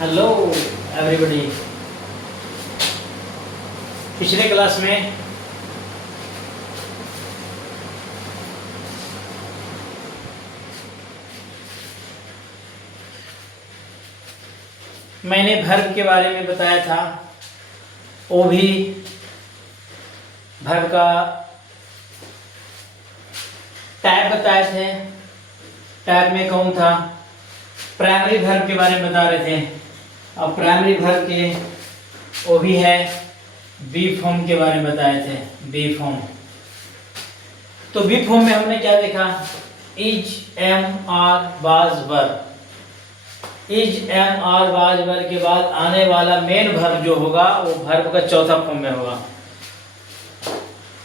Hello everybody. पिछले class में मैंने वर्ब के बारे में बताया था। वो भी वर्ब का टाइप बताए थे। टाइप में कौन था, प्राइमरी वर्ब के बारे में बता रहे थे। अब प्राइमरी वर्ब के वो भी है बी फॉर्म के बारे में बताए थे। बी फॉर्म, तो बी फॉर्म में हमने क्या देखा, is am are was verb. Is am are was verb के बाद आने वाला मेन वर्ब जो होगा वो वर्ब का चौथा फॉर्म में होगा।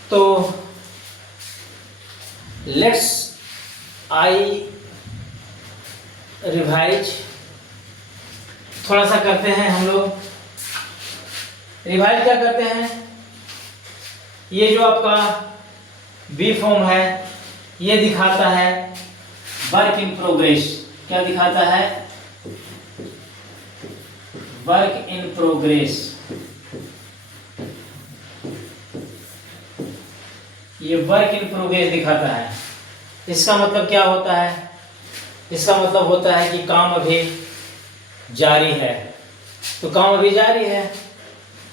तो लेट्स आई रिवाइज, थोड़ा सा करते हैं हम लोग। रिवाइज क्या करते हैं, ये जो आपका बी फॉर्म है ये दिखाता है वर्क इन प्रोग्रेस। क्या दिखाता है, वर्क इन प्रोग्रेस। ये वर्क इन प्रोग्रेस दिखाता है। इसका मतलब क्या होता है, इसका मतलब होता है कि काम अभी जारी है। तो काम अभी जारी है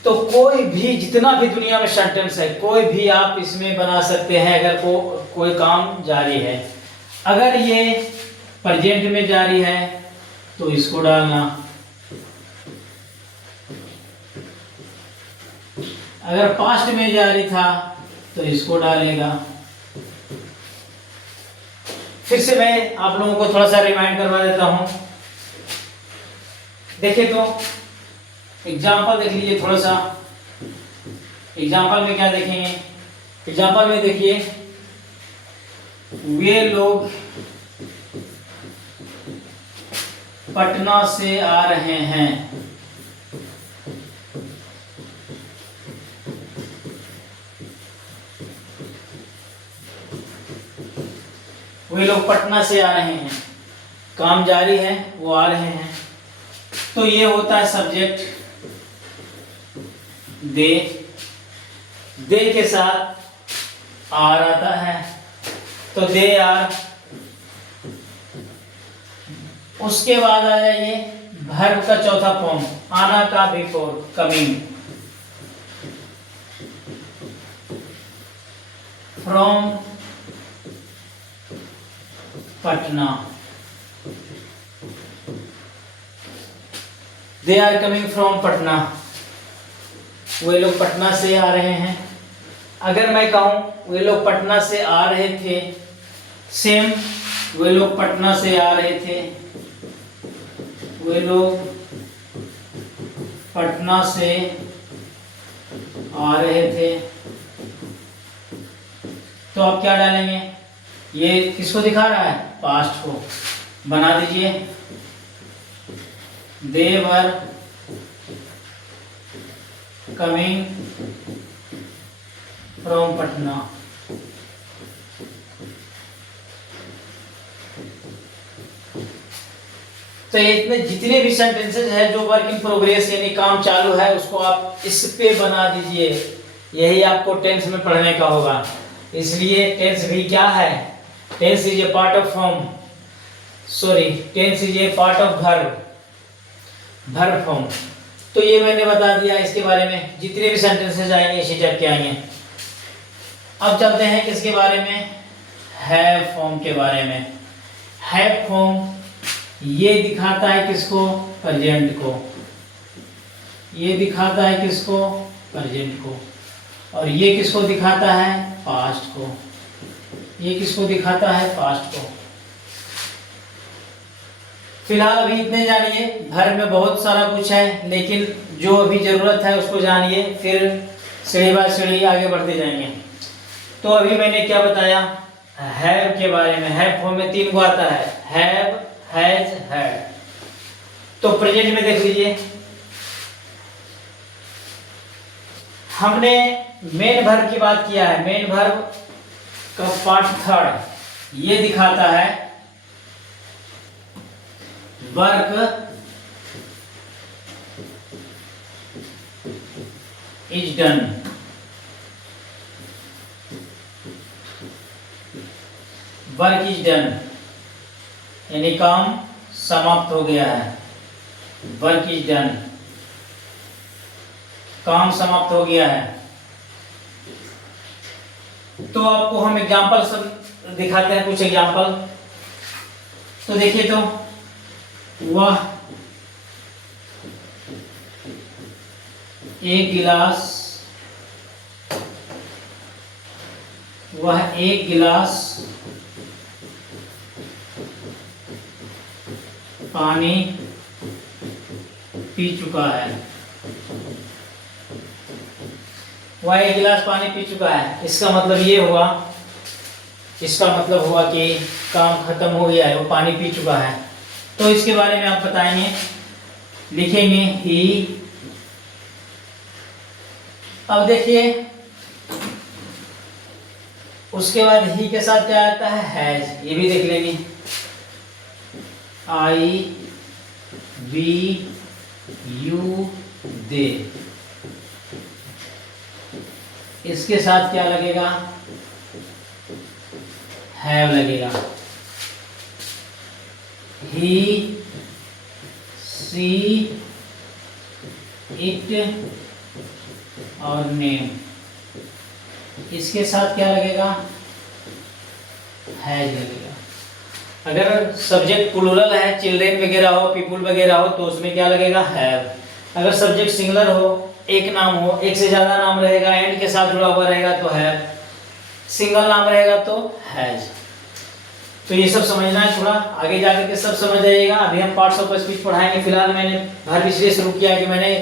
तो कोई भी, जितना भी दुनिया में सेंटेंस है, कोई भी आप इसमें बना सकते हैं। अगर कोई काम जारी है, अगर ये प्रेजेंट में जारी है तो इसको डालना, अगर पास्ट में जारी था तो इसको डालेगा। फिर से मैं आप लोगों को थोड़ा सा रिमाइंड करवा देता हूं। देखिए तो एग्जाम्पल देख लीजिए थोड़ा सा। एग्जाम्पल में क्या देखेंगे, एग्जाम्पल में देखिए, वे लोग पटना से आ रहे हैं। वे लोग पटना से आ रहे हैं, काम जारी है, वो आ रहे हैं। तो ये होता है सब्जेक्ट दे। दे के साथ आर आता है, तो दे आर। उसके बाद आ जाइए वर्ब का चौथा फॉर्म, आना का before, coming. From Patna, they are coming from Patna. वे लोग पटना से आ रहे हैं। अगर मैं कहूं वे लोग पटना से आ रहे थे, सेम, वे लोग पटना से आ रहे थे, वे लोग पटना से आ रहे थे। तो आप क्या डालेंगे, ये किसको दिखा रहा है, पास्ट को। बना दीजिए, दे वर कमिंग फ्रॉम पटना। तो इतने जितने भी सेंटेंसेस है जो वर्क इन प्रोग्रेस यानी काम चालू है, उसको आप इस पे बना दीजिए। यही आपको टेंस में पढ़ने का होगा। इसलिए टेंस भी क्या है, tense is a part of form, sorry, tense is a part of verb, verb form. तो ये मैंने बता दिया इसके बारे में। जितने भी सेंटेंसेस आएंगे इसी टाइप के आएंगे। अब चलते हैं किसके बारे में, हैव फॉर्म के बारे में। हैव फॉर्म ये दिखाता है किसको, प्रेजेंट को। ये दिखाता है किसको, प्रेजेंट को। और ये किसको दिखाता है, पास्ट को। ये किसको दिखाता है, पास्ट को। फिलहाल अभी इतने जानिए। वर्ब में बहुत सारा कुछ है, लेकिन जो अभी जरूरत है उसको जानिए, फिर सीढ़ी बाय सीढ़ी आगे बढ़ते जाएंगे। तो अभी मैंने क्या बताया, हैव के बारे में। हैव फॉर्म में 3 को आता है, हैव, हैज, हैड। तो प्रेजेंट में देख लीजिए, हमने मेन वर्ब की बात किया है। मेन वर्ब का पार्ट थर्ड, ये दिखाता है work is done, work is done, यानी काम समाप्त हो गया है। वर्क इज डन, काम समाप्त हो गया है। तो आपको हम एग्जाम्पल सब दिखाते हैं, कुछ एग्जाम्पल। तो देखिए, तो वह एक गिलास, वह एक गिलास पानी पी चुका है। वह एक गिलास पानी पी चुका है, इसका मतलब ये हुआ, इसका मतलब हुआ कि काम खत्म हो गया है, वो पानी पी चुका है। तो इसके बारे में आप बताएंगे, लिखेंगे ही। अब देखिए, उसके बाद ही के साथ क्या आता है, हैज, ये भी देख लेंगे। आई वी यू दे, इसके साथ क्या लगेगा, हैव लगेगा। ही सी इट और नेम, इसके साथ क्या लगेगा, हैज लगेगा। अगर सब्जेक्ट प्लूरल है, चिल्ड्रेन वगैरह हो, पीपुल वगैरह हो, तो उसमें क्या लगेगा, हैव। अगर सब्जेक्ट सिंगुलर हो, एक नाम हो, एक से ज्यादा नाम रहेगा, एंड के साथ जुड़ा हुआ रहेगा तो हैव, सिंगल नाम रहेगा तो हैज। तो ये सब समझना है, थोड़ा आगे जाकर के सब समझ जाइएगा। अभी हम पार्ट्स ऑफ स्पीच पढ़ाएंगे। फिलहाल मैंने भर्व इसलिए शुरू किया कि मैंने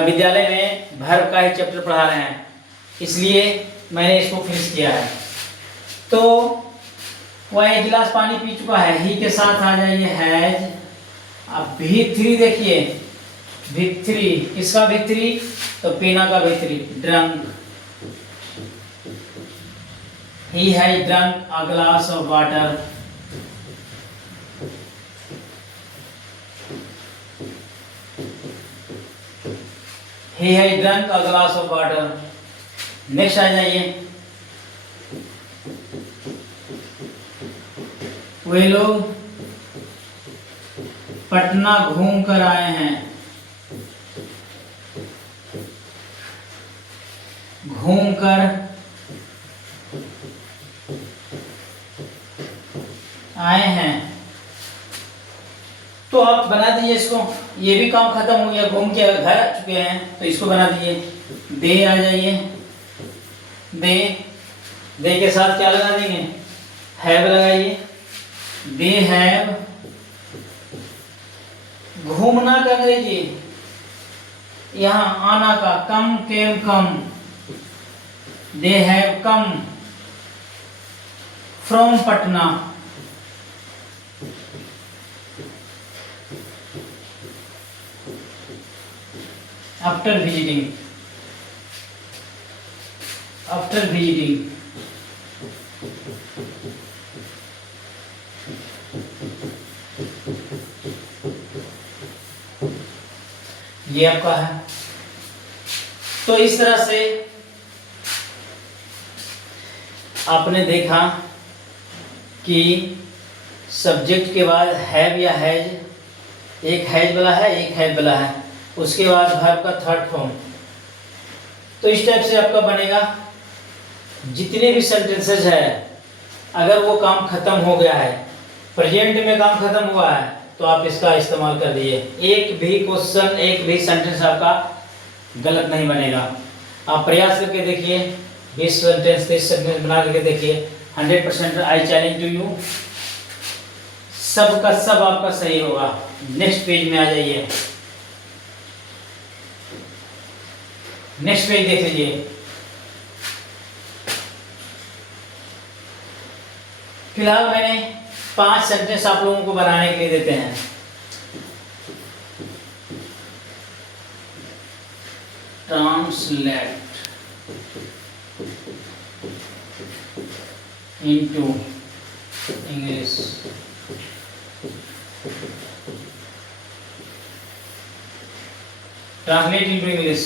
विद्यालय में भर्व का ही चैप्टर पढ़ा रहे हैं, इसलिए मैंने इसको फिनिश किया है। तो वह एक गिलास पानी पी चुका है, ही के साथ आ जाइए हैज। अब भी3 देखिए, भी3 किसका, भी3 तो पीना का भी3, drunk. He has drunk a glass of water. He has drunk a glass of water. Next आ जाइए, वे लोग पटना घूम कर आए हैं। घूम कर आए हैं, तो आप बना दीजिए इसको। ये भी काम खत्म हो गया, घूम के घर आ चुके हैं, तो इसको बना दीजिए। दे आ जाइए, दे, दे के साथ क्या लगा देंगे, हैव लगाइए। दे हैव, घूमना का अंग्रेजी, यहाँ आना का, come came come. They have come from Patna. After visiting, after visiting. ये आपका है। तो इस तरह से आपने देखा कि सब्जेक्ट के बाद हैव या हैज, एक हैज वाला है, एक हैव वाला है, उसके बाद वर्ब का थर्ड फॉर्म। तो इस टाइप से आपका बनेगा। जितने भी सेंटेंसेस है, अगर वो काम खत्म हो गया है, प्रेजेंट में काम खत्म हुआ है, तो आप इसका इस्तेमाल कर दीजिए। एक भी क्वेश्चन, एक भी सेंटेंस आपका गलत नहीं बनेगा। आप प्रयास करके देखिए, 20 सेंटेंस 30 सेंटेंस बना करके देखिए, 100% आई चैलेंज टू यू, सब का सब आपका सही होगा। नेक्स्ट पेज में आ जाइए, नेक्स्ट पेज देख लीजिए। फिलहाल मैंने 5 सेंटेंस आप लोगों को बनाने के लिए देते हैं। Translate into English. Translate into English.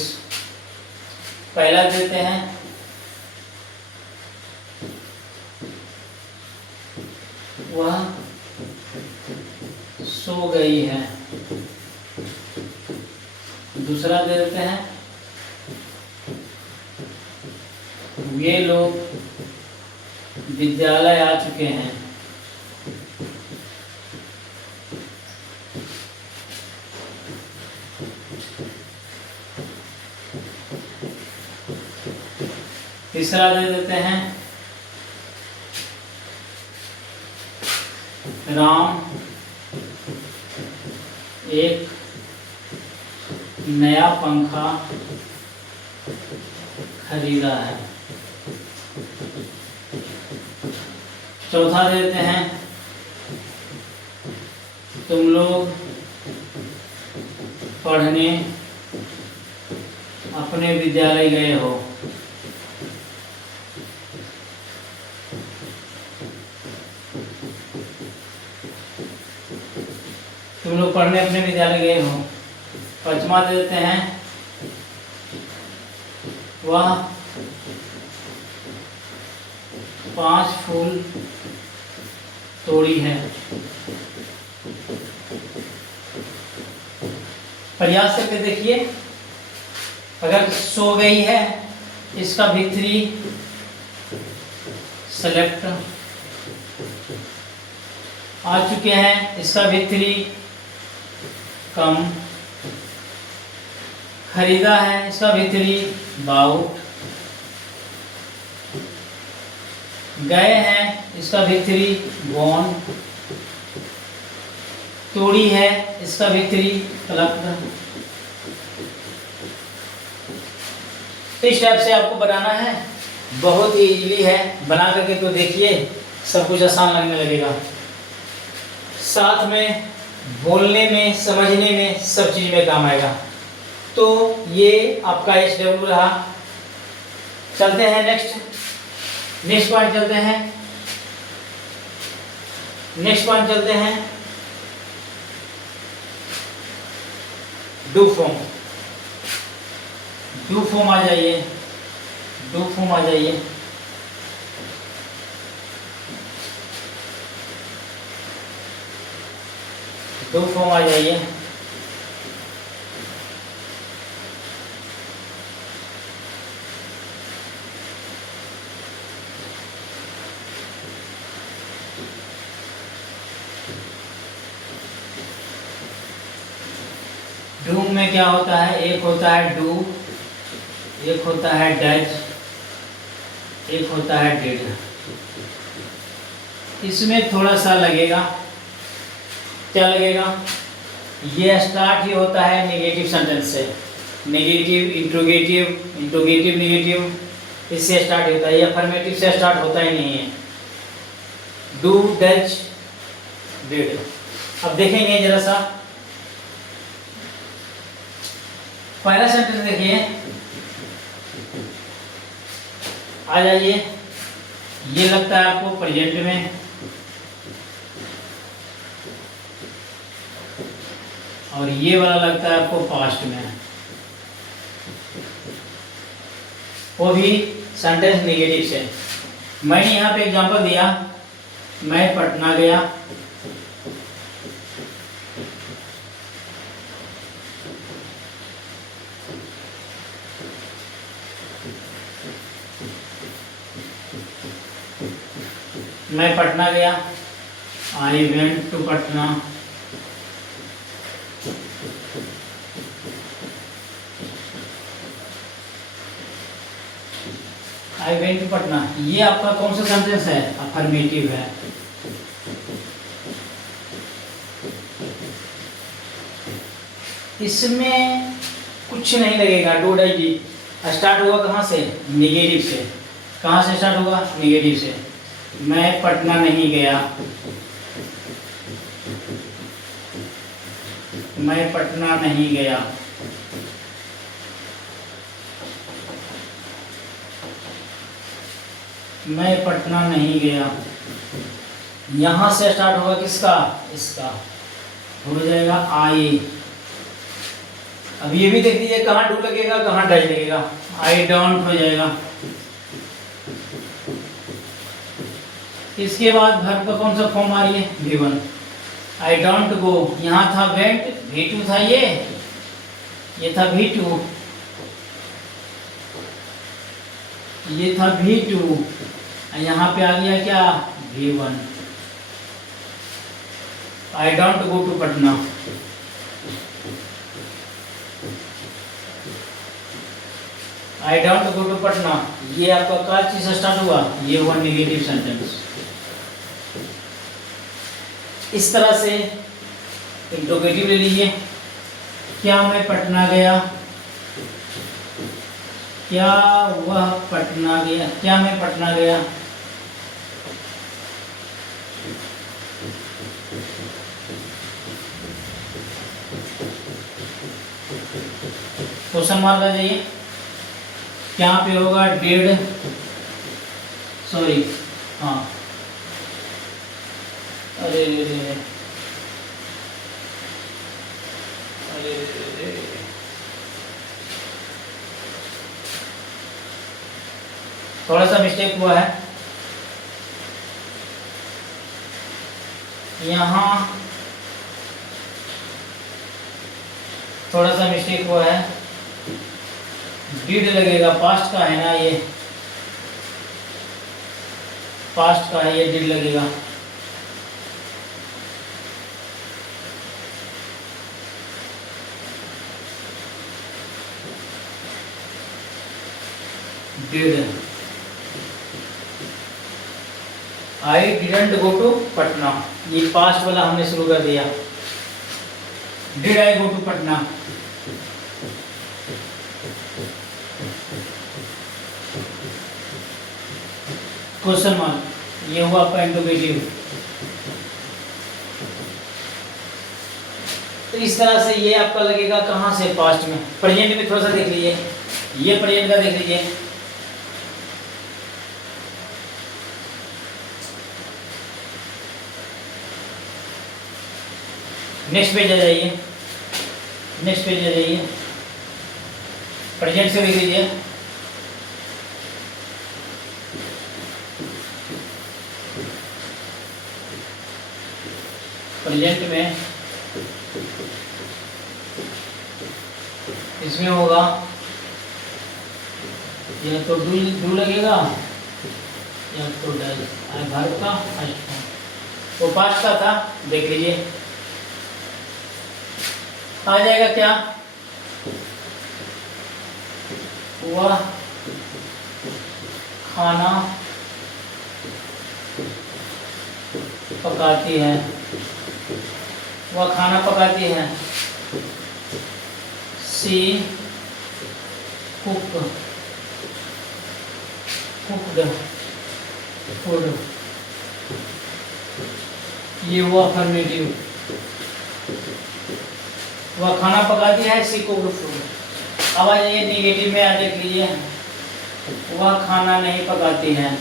पहला देते हैं, वह सो गई है। दूसरा दे देते हैं, वे लोग विद्यालय आ चुके हैं। तीसरा दे देते हैं, राम एक नया पंखा खरीदा है। चौथा देते हैं, तुम लोग पढ़ने अपने विद्यालय गए हो। तुम लोग पढ़ने अपने विद्यालय गए हो। पांचवा देते हैं, वह 5 फूल तोड़ी है। प्रयास करके देखिए, अगर सो गई है इसका भित्री सेलेक्ट, आ चुके हैं इसका भित्री कम, खरीदा है इसका भित्री बाउट, गए हैं इसका भित्री गॉन, तोड़ी है इसका भित्री कलेक्ट। तो इस टाइप से आपको बनाना है, बहुत ही इजीली है, बना करके तो देखिए सब कुछ आसान लगने लगेगा। साथ में बोलने में, समझने में, सब चीज में काम आएगा। तो ये आपका HW रहा। चलते हैं नेक्स्ट पॉइंट चलते हैं। नेक्स्ट पॉइंट चलते हैं, डू फॉर्म। डू फॉर्म आ जाइए, डू फॉर्म आ जाइए। डू फॉर्म आ जाइए। डू में क्या होता है, एक होता है डू, एक होता है डज, एक होता है डिड। इसमें थोड़ा सा लगेगा, क्या लगेगा, ये स्टार्ट ही होता है नेगेटिव सेंटेंस से, नेगेटिव इंट्रोगेटिव, इंट्रोगेटिव नेगेटिव, इससे स्टार्ट होता है, ये अफर्मेटिव से स्टार्ट होता ही नहीं है। Do does did. अब देखेंगे जरा सा, पहला सेंटेंस देखिए, आ जाइए। ये लगता है आपको प्रेजेंट में, और ये वाला लगता है आपको पास्ट में, वो भी सेंटेंस नेगेटिव से। मैंने यहाँ पे एग्जांपल दिया, मैं पटना गया, मैं पटना गया, I went to Patna. I went to Patna, ये आपका कौन सा सेंटेंस है, अफर्मेटिव है। इसमें कुछ नहीं लगेगा, डू डज डिड। स्टार्ट होगा कहाँ से, नेगेटिव से। कहाँ से स्टार्ट होगा, नेगेटिव से। मैं पटना नहीं गया, मैं पटना नहीं गया। मैं पटना नहीं गया, यहां से स्टार्ट होगा किसका, इसका हो जाएगा आई, अब ये भी देख लीजिए कहाँ डू लगेगा कहाँ डज लगेगा, आई डोंट हो जाएगा। इसके बाद वर्ब का कौन सा फॉर्म आ रही है, V1। आई डोंट गो, यहाँ था वेंट, V2 था ये था V2, ये था V2, यहाँ पे आ गया क्या, V1। I don't go to Patna, I don't go to Patna, ये आपका क्या चीज से स्टार्ट हुआ, ये हुआ नेगेटिव सेंटेंस। इस तरह से इंट्रोगेटिव ले लीजिए, क्या मैं पटना गया, क्या वह पटना गया, क्या मैं पटना गया। क्वेश्चन मार्क आ जाइए, क्या पे होगा, डेड, सॉरी, हाँ, अरे रे रे रे, अरे रे रे, थोड़ा सा मिस्टेक हुआ है यहाँ, थोड़ा सा मिस्टेक हुआ है, डिड लगेगा, पास्ट का है ना ये, पास्ट का है ये, डिड लगेगा। Did, I didn't go to Patna, ये पास्ट वाला हमने शुरू कर दिया। Did I go to Patna, question mark, ये हुआ आपका इंट्रोगेटिव। तो इस तरह से ये आपका लगेगा कहाँ से, पास्ट में। प्रेजेंट में थोड़ा सा देख लीजिए, ये प्रेजेंट का देख लीजिए, नेक्स्ट पेज आ जाइए, नेक्स्ट पेज आ जाइए, प्रेजेंट से देख लीजिए, प्रेजेंट में इसमें होगा या तो डू लगेगा या तो डज, वर्ब का फर्स्ट फॉर्म, वो पास्ट का था, देख लीजिए आ जाएगा क्या, वह खाना पकाती है, वह खाना पकाती है। सी कुक, कुक्ड फूड, ये हुआ अफर्मेटिव, वह खाना पकाती है, सी कुक्ड फूड। अब आ जाइए निगेटिव में, आ देख लीजिए, वह खाना नहीं पकाती है,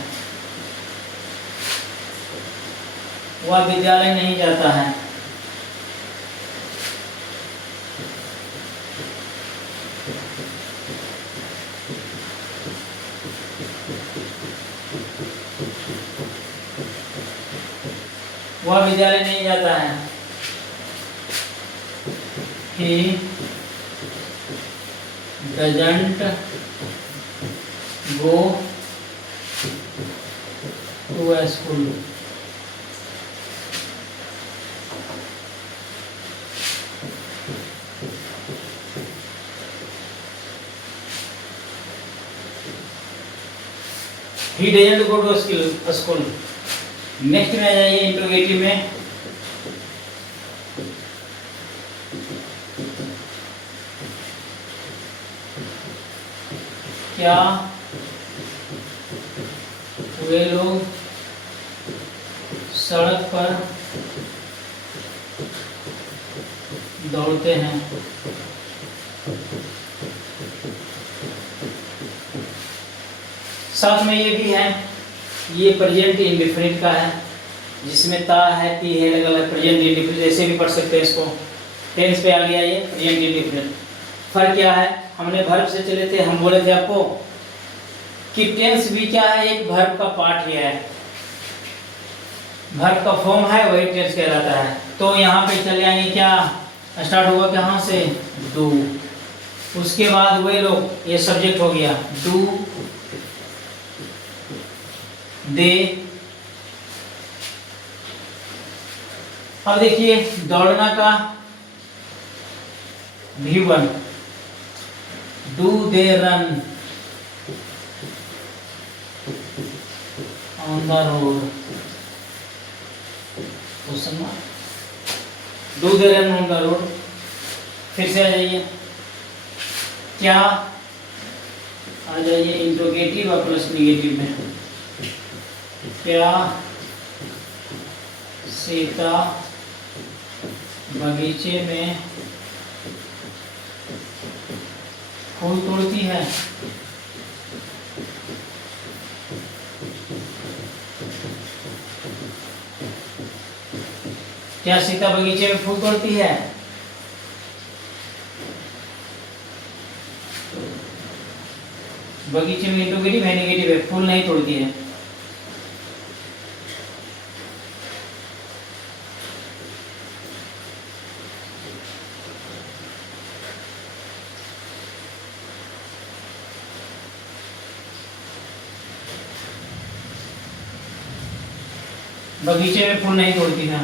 वह विद्यालय नहीं जाता है, वह विद्यालय नहीं जाता है। He doesn't go to a school. He doesn't go to a school. Next में आ जाइए इंट्रोगेटिव में, क्या वे लोग सड़क पर दौड़ते हैं। साथ में ये भी है, ये प्रेजेंट इंडिफरेंट का है, जिसमें ता है, ती है, अलग अलग प्रेजेंट इंडिफरेंट, ऐसे भी पढ़ सकते हैं इसको। टेंस पे आ गया ये प्रेजेंट इंडिफरेंट। फर्क क्या है, हमने वर्ब से चले थे, हम बोले थे आपको कि टेंस भी क्या है, एक वर्ब का पार्ट ही है, वर्ब का फॉर्म है, वही टेंस कहलाता है। तो यहाँ पे चले आएंगे, क्या स्टार्ट होगा कहाँ से, डू, उसके बाद वे लोग, ये सब्जेक्ट हो गया, डू दे। अब देखिए दौड़ना का V1, do they run on the road, do they run on the road. फिर से आ जाइए, क्या आ जाइए इंट्रोगेटिव और प्लस निगेटिव में, क्या सीता बगीचे में फूल तोड़ती है, क्या सीता बगीचे में फूल तोड़ती है। बगीचे में इंट्रोगेटिव है, नेगेटिव है, फूल नहीं तोड़ती है। बगीचे में फूल नहीं तोड़ती है।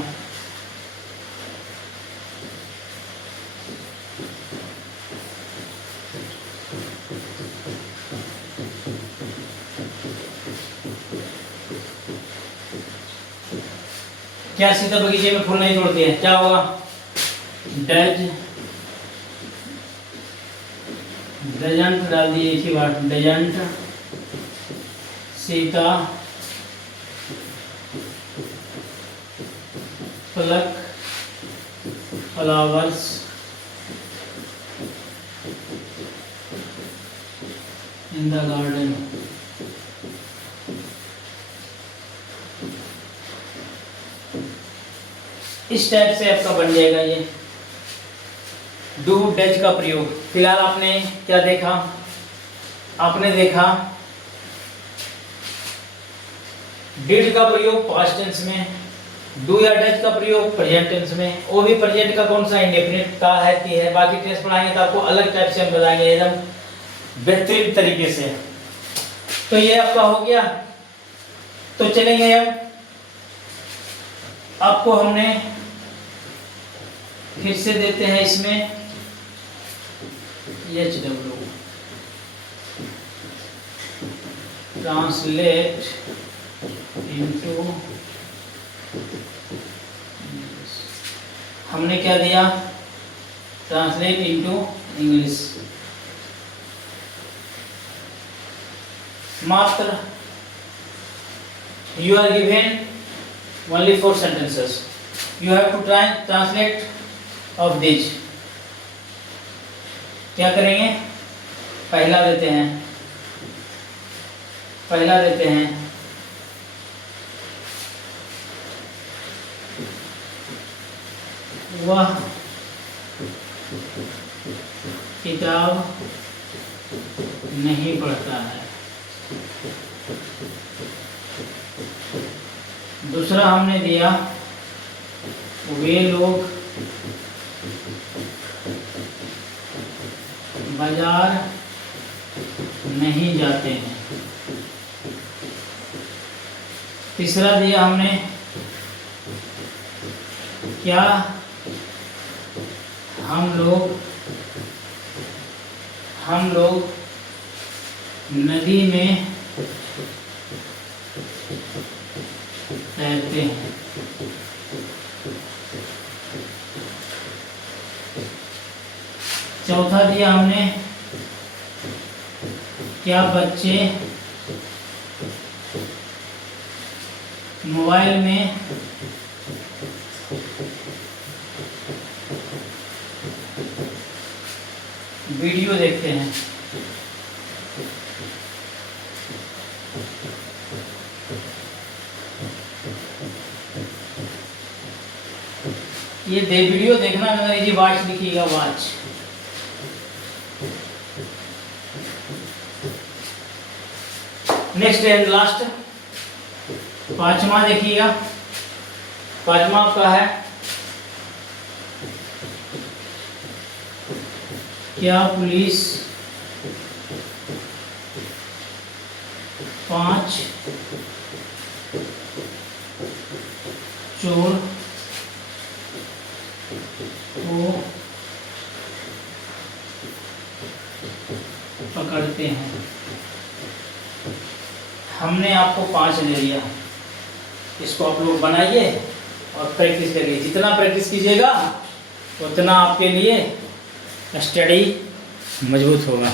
क्या सीता बगीचे में फूल नहीं तोड़ती है, क्या होगा, डज डजंट डाल दिए एक ही बार, doesn't Sita pluck flowers in the garden। इस टाइप से आपका बन जाएगा ये डू डज का प्रयोग। फिलहाल आपने क्या देखा, आपने देखा डिड का प्रयोग पास्ट टेंस में, डू या डज का प्रयोग प्रेजेंट टेंस में, वो भी प्रेजेंट का कौन सा, इंडेफिनिट का है कि है। बाकी टेंस पढ़ाएंगे तो आपको अलग टाइप से हम बताएंगे एकदम बेहतरीन तरीके से। तो ये आपका हो गया। तो चलेंगे अब, आपको हमने फिर से देते हैं इसमें HW, ट्रांसलेट इनटू, हमने क्या दिया, ट्रांसलेट इनटू इंग्लिश। मात्र you are given only 4 sentences, you have to try translate of these। क्या करेंगे, पहला देते हैं, पहला देते हैं वह किताब नहीं पढ़ता है। दूसरा हमने दिया वे लोग बाजार नहीं जाते हैं। तीसरा दिया हमने क्या हम लोग नदी में तैरते हैं। चौथा दिया हमने क्या बच्चे मोबाइल में वीडियो देखते हैं। ये वीडियो देखना अंग्रेजी वाच लिखिएगा, वाच। नेक्स्ट एंड लास्ट पांचवा देखिएगा, पांचवा आपका है क्या पुलिस 5 चोर को पकड़ते हैं। हमने आपको 5 दे दिया, इसको आप लोग बनाइए और प्रैक्टिस करिए। जितना प्रैक्टिस कीजिएगा उतना आपके लिए स्टडी मजबूत होगा।